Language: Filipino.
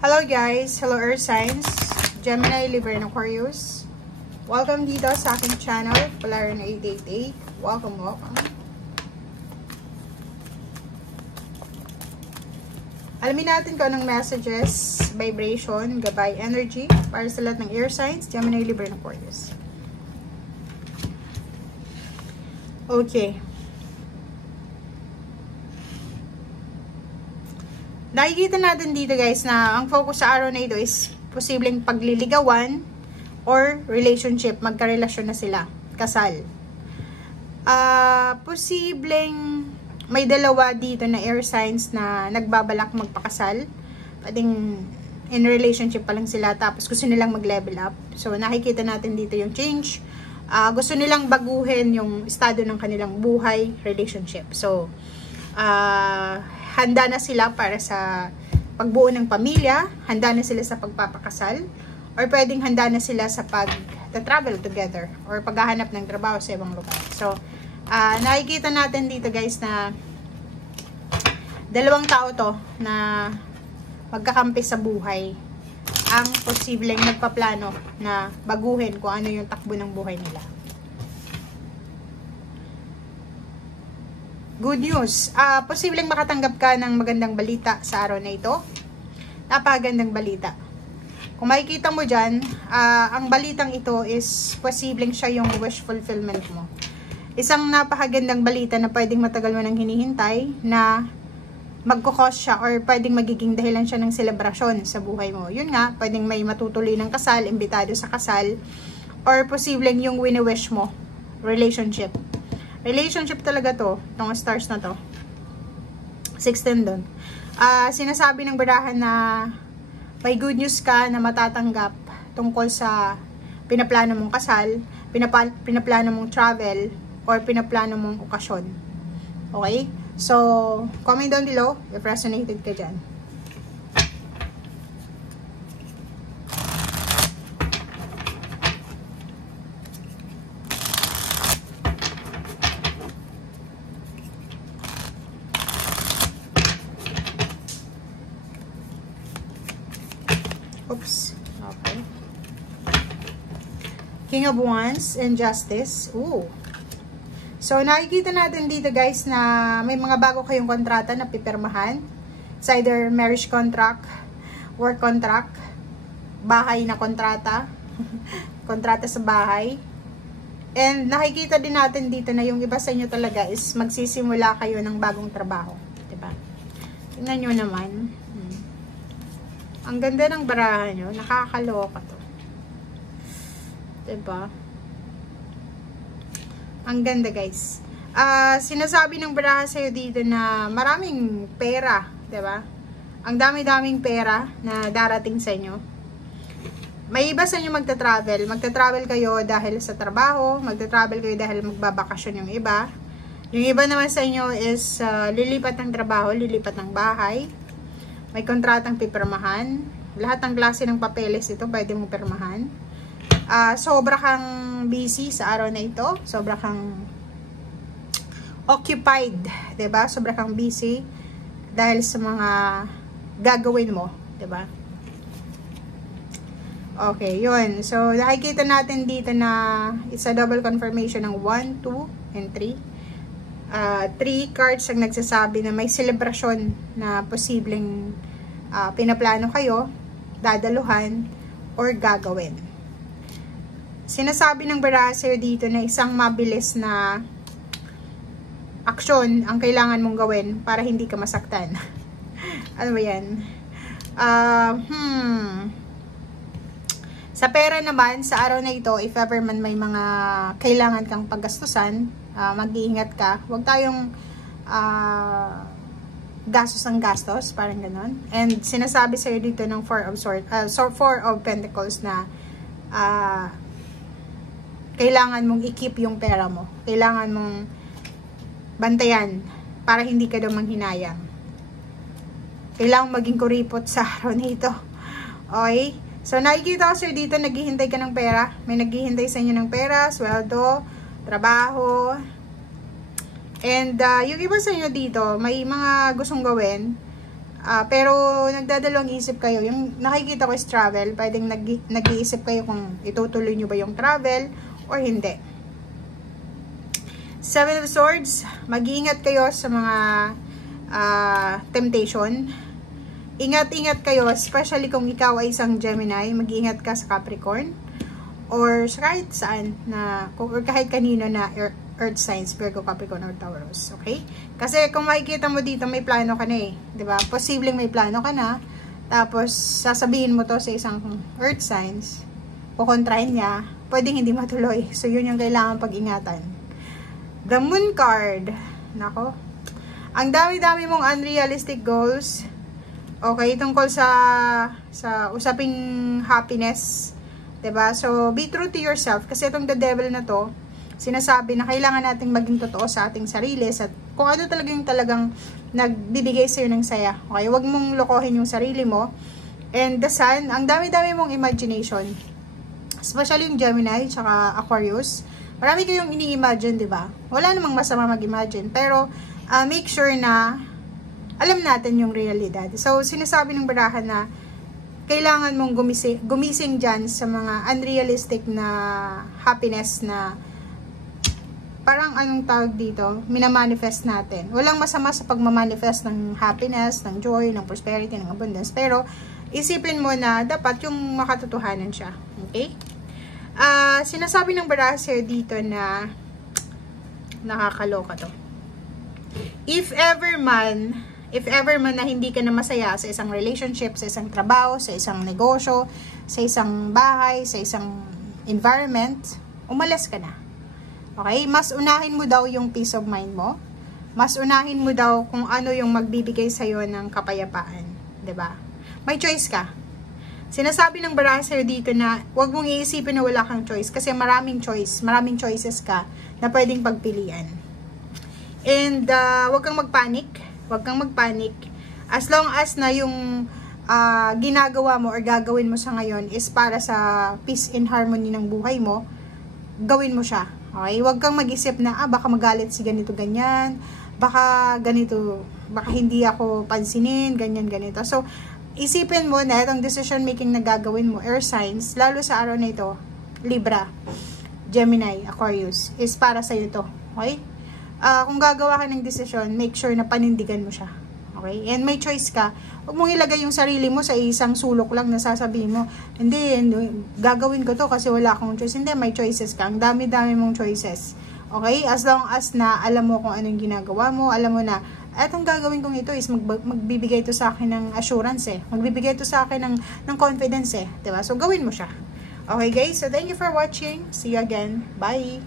Hello guys! Hello Earth Signs, Gemini, Libra, and Aquarius. Welcome dito sa aking channel, Polaran 888. Welcome. Alamin natin kung anong messages, vibration, gabay, energy para sa lahat ng Earth Signs, Gemini, Libra, and Aquarius. Okay. Nakikita natin dito guys na ang focus sa araw na ito is posibleng pagliligawan or relationship, magkarelasyon na sila, kasal. Posibleng may dalawa dito na air signs na nagbabalak magpakasal. Pwedeng in relationship pa lang sila tapos gusto nilang mag-level up. So nakikita natin dito yung change. Gusto nilang baguhin yung estado ng kanilang buhay, relationship. So handa na sila para sa pagbuo ng pamilya, handa na sila sa pagpapakasal, or pwedeng handa na sila sa pag-travel together or paghahanap ng trabaho sa ibang lugar. So, nakikita natin dito guys na dalawang tao to na magkakampi sa buhay ang posibleng nagpaplano na baguhin kung ano yung takbo ng buhay nila. Good news. Posibleng makatanggap ka ng magandang balita sa araw na ito. Napakagandang balita. Kung makikita mo dyan, ang balitang ito is posibleng siya yung wish fulfillment mo. Isang napakagandang balita na pwedeng matagal mo nang hinihintay na magkukos siya or pwedeng magiging dahilan siya ng selebrasyon sa buhay mo. Yun nga, pwedeng may matutuloy ng kasal, imbitado sa kasal, or posibleng yung wini-wish mo, relationship. Relationship talaga to, itong stars na to. 16 doon. Sinasabi ng barahan na may good news ka na matatanggap tungkol sa pinaplano mong kasal, pinaplano mong travel, or pinaplano mong okasyon. Okay? So, comment down below if resonated ka dyan. Oops. Okay. King of Wands and Justice. Ooh. So, nakikita natin dito guys na may mga bago kayong kontrata na pipirmahan. It's either marriage contract, work contract, bahay na kontrata, kontrata sa bahay. And nakikita din natin dito na yung iba sa inyo talaga is magsisimula kayo ng bagong trabaho. Diba? Tingnan nyo naman. Ang ganda ng barahan nyo. Nakakaloka to. Diba? Ang ganda guys. Sinasabi ng barahan sa'yo dito na maraming pera. Diba? Ang dami-daming pera na darating sa inyo. May iba sa inyo magta-travel. Magta-travel kayo dahil sa trabaho. Magta-travel kayo dahil magbabakasyon yung iba. Yung iba naman sa inyo is lilipat ng trabaho, lilipat ng bahay. May kontratang pipirmahan. Lahat ng klase ng papeles ito pwede mong pirmahan. Sobra kang busy sa araw na ito. Sobra kang occupied. Diba? Sobra kang busy dahil sa mga gagawin mo. Diba? Okay, yun. So, nakikita natin dito na it's a double confirmation ng 1, 2, and 3. 3 cards ang nagsasabi na may selebrasyon na posibleng pinaplano kayo, dadaluhan, or gagawin. Sinasabi ng baraha sa'yo dito na isang mabilis na aksyon ang kailangan mong gawin para hindi ka masaktan. Ano ba yan? Sa pera naman, sa araw na ito, if ever man may mga kailangan kang paggastusan, mag-iingat ka. Huwag tayong gastos ang gastos, parang ganon. And sinasabi sa'yo dito ng 4 of Pentacles na kailangan mong i-keep yung pera mo. Kailangan mong bantayan para hindi ka daw manghinayang. Kailangan maging kuripot sa araw na ito. Okay? So, nakikita ko sa'yo dito, naghihintay ka ng pera. May naghihintay sa inyo ng pera, sweldo, trabaho. And, yung iba sa inyo dito, may mga gustong gawin. Pero nagdadalawang isip kayo. Yung nakikita ko is travel. Pwedeng nag-iisip kayo kung itutuloy nyo ba yung travel or hindi. Seven of Swords, mag-iingat kayo sa mga temptation. Ingat-ingat kayo, especially kung ikaw ay isang Gemini, mag-iingat ka sa Capricorn or kahit saan or kahit kanino na Earth signs, Virgo, Capricorn, or Taurus. Okay? Kasi kung makikita mo dito, may plano ka na eh. Diba? Posibleng may plano ka na. Tapos, sasabihin mo to sa isang Earth signs. Kukontrahin niya. Pwedeng hindi matuloy. So, yun yung kailangan pag-ingatan. The Moon card. Nako. Ang dami-dami mong unrealistic goals. Okay? Tungkol sa usaping happiness. Diba? So, be true to yourself. Kasi itong the devil na to, sinasabi na kailangan nating maging totoo sa ating sarili at kung ano talagang nagbibigay sa'yo ng saya. Okay? Huwag mong lokohin yung sarili mo. And the Sun, ang dami-dami mong imagination. Especially yung Gemini tsaka Aquarius. Marami kayong ini-imagine, di ba? Wala namang masama mag-imagine. Pero, make sure na alam natin yung realidad. So, sinasabi ng barahan na kailangan mong gumising dyan sa mga unrealistic na happiness na parang anong tawag dito, minamanifest natin. Walang masama sa pagmamanifest ng happiness, ng joy, ng prosperity, ng abundance. Pero, isipin mo na dapat yung makatotohanan siya. Okay? Sinasabi ng Barasir dito na nakakaloka to. If ever man na hindi ka na masaya sa isang relationship, sa isang trabaho, sa isang negosyo, sa isang bahay, sa isang environment, umalis ka na. Okay? Mas unahin mo daw yung peace of mind mo. Mas unahin mo daw kung ano yung magbibigay sa'yo ng kapayapaan. 'Di ba? May choice ka. Sinasabi ng Barasir dito na huwag mong iisipin na wala kang choice kasi maraming choices ka na pwedeng pagpilian. And huwag kang magpanic. Huwag kang magpanic. As long as na yung ginagawa mo or gagawin mo sa ngayon is para sa peace and harmony ng buhay mo, gawin mo siya. Okay? Huwag kang mag-isip na, baka magalit si ganito, ganyan. Baka ganito, baka hindi ako pansinin, ganyan, ganito. So, isipin mo na itong decision making na gagawin mo, air signs, lalo sa araw na ito, Libra, Gemini, Aquarius, is para sa'yo to. Okay? Kung gagawa ka ng decision, make sure na panindigan mo siya. Okay? And may choice ka. Huwag mong ilagay yung sarili mo sa isang sulok lang na sasabihin mo, hindi, gagawin ko to kasi wala akong choice. Hindi, may choices ka. Ang dami-dami mong choices. Okay? As long as na alam mo kung anong ginagawa mo, alam mo na, etong gagawin kong ito is magbibigay to sa akin ng assurance eh. Magbibigay to sa akin ng confidence eh. Diba? So, gawin mo siya. Okay guys? So, thank you for watching. See you again. Bye!